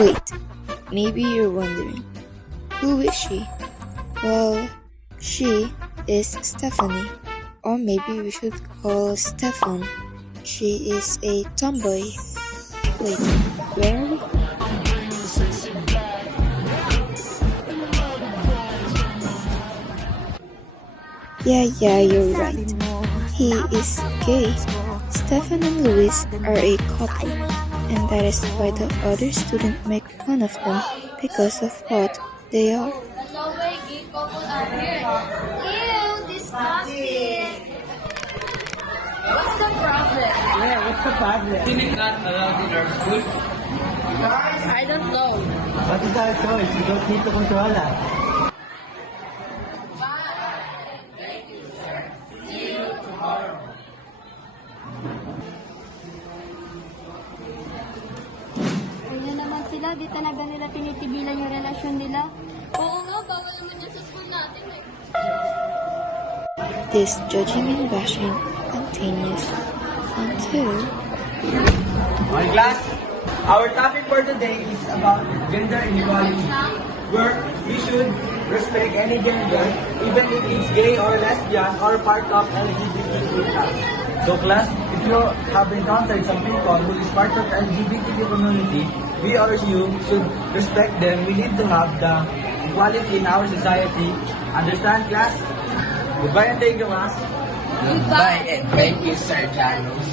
Wait, maybe you're wondering, who is she? Well, she is Stephanie, or maybe we should call Stefan. She is a tomboy. Wait, where are we? Yeah, you're right. He is gay. Stefan and Louis are a couple, and that is why the other students make fun of them because of what they are. No way gay couple are here. Ew, disgusting. What's the problem? Yeah, what's the problem? Isn't it not allowed in our school? I don't know. What is our choice? You don't need to control us. Ganyan naman sila, di talaga nila tinitibilan yung relasyon nila. Oo nga, bawal naman yan sa school natin eh. This judging and bashing continues until My class, our topic for today is about gender inequality, where we should respect any gender, even if it's gay or lesbian or part of LGBTQ+. So class, if you have encountered some people who is part of LGBTQ community, we or you should respect them. We need to have the equality in our society. Understand, class? Goodbye and thank you, class. Goodbye and thank you, Sir Janos.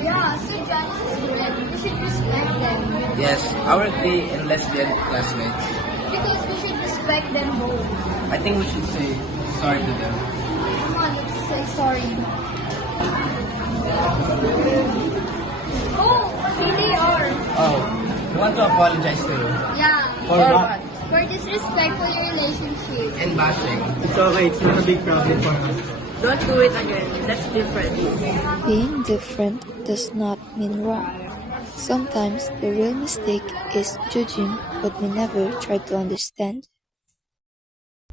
Yeah, so Janice is good. We should respect them. Yes, our gay and lesbian classmates. Because we should respect them both. I think we should say sorry to them. Come on, let's say sorry. Oh, here they are. Oh, we want to apologize to you. Yeah. For what? For disrespectful relationship. And bashing. It's okay, it's not a big problem for us. Don't do it again. That's different. being different does not mean wrong. Sometimes the real mistake is judging what we never try to understand.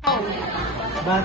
But